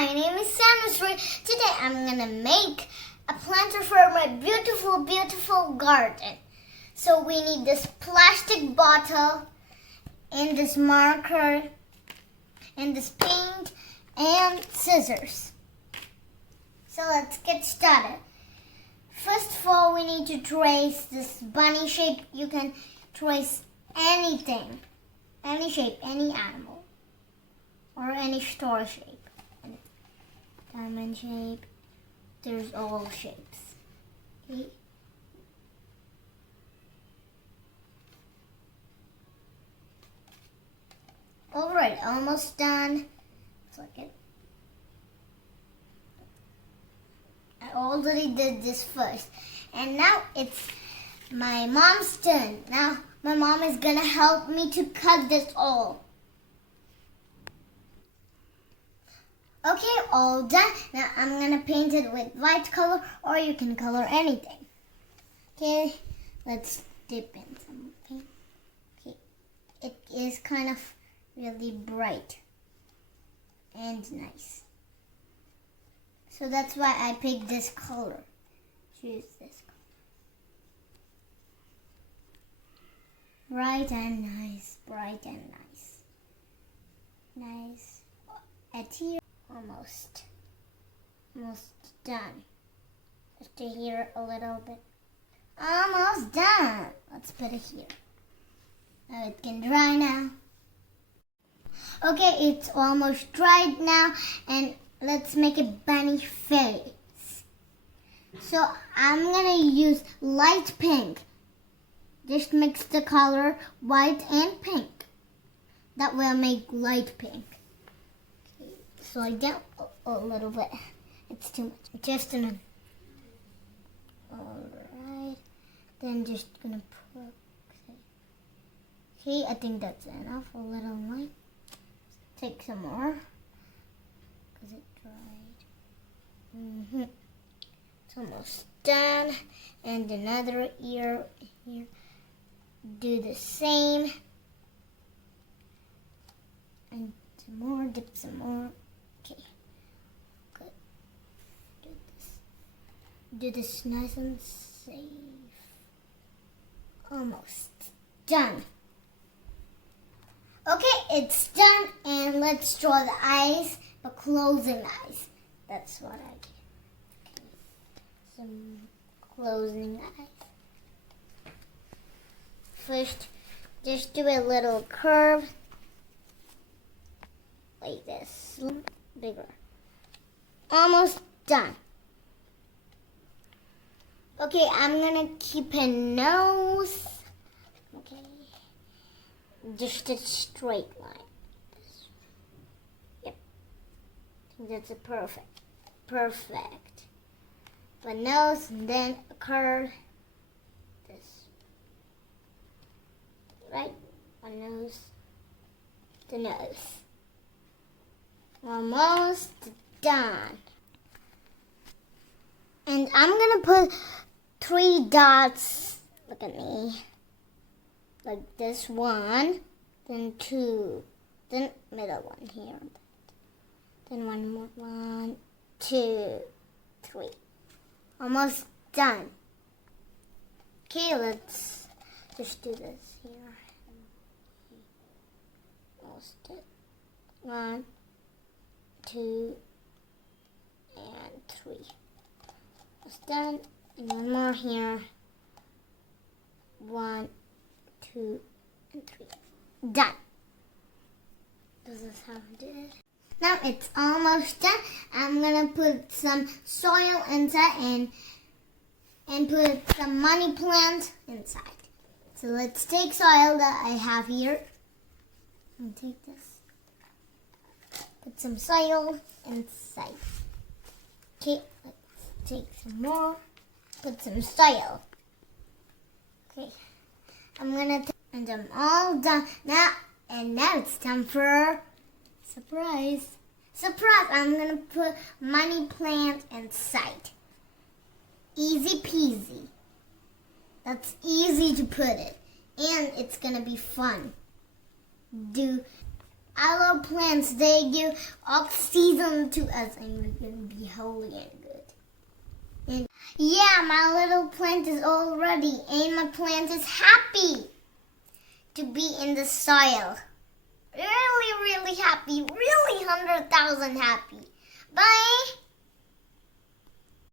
my name is Samus. Today I'm gonna make a planter for my beautiful, beautiful garden. So we need this plastic bottle and this marker and this paint and scissors. So let's get started. First of all, we need to trace this bunny shape. You can trace anything, any shape, any animal, or any star shape, diamond shape. There's all shapes. Okay. All right, almost done. Click it. I already did this first, and now it's my mom's turn. Now my mom is gonna help me to cut this all. Okay, all done. Now I'm gonna paint it with white color, or you can color anything. Okay, let's dip in some paint. Okay, it is kind of really bright and nice. So that's why I picked this color. Choose this color. Bright and nice, bright and nice. Nice. At here, almost done. Just to here a little bit. Almost done. Let's put it here. Now it can dry now. Okay, it's almost dried now, and let's make a bunny face. So I'm gonna use light pink. Just mix the color white and pink. That will make light pink. Okay, slide down a little bit. It's too much. Just enough. Alright. Then just gonna put. Okay, I think that's enough. A little more. Take some more. Because it dried. It's almost done. And another ear here. Do the same. And some more, dip some more. Okay. Good. Do this nice and safe. Almost done. Okay, it's done, and let's draw the eyes, but closing eyes. That's what I do. Okay. Some closing eyes. First, just do a little curve, like this, bigger. Almost done. Okay, I'm gonna keep a nose. Okay. Just a straight line. Yep. I think that's a perfect. The nose, and then a curve. This. Right? One nose. The nose. Almost done. And I'm gonna put 3 dots. Look at me. Like this one, then 2, then middle one here, then one more, 1, 2, 3. Almost done. Okay, let's just do this here. Almost done. 1, 2, and 3. Almost done. And one more here. 1, 2, and 3. Done. This is how I did it. Now it's almost done. I'm gonna put some soil inside and put some money plant inside. So let's take soil that I have here and take this. Put some soil inside. Okay, let's take some more. Put some soil. Okay. I'm gonna and I'm all done now, and now it's time for surprise. I'm gonna put money plant inside. Easy peasy. That's easy to put it, and it's gonna be fun. Our plants, they give oxygen to us and we're going to be healthy and good. And yeah, my little plant is all ready and my plant is happy to be in the soil. Really, really happy. Really 100,000 happy. Bye.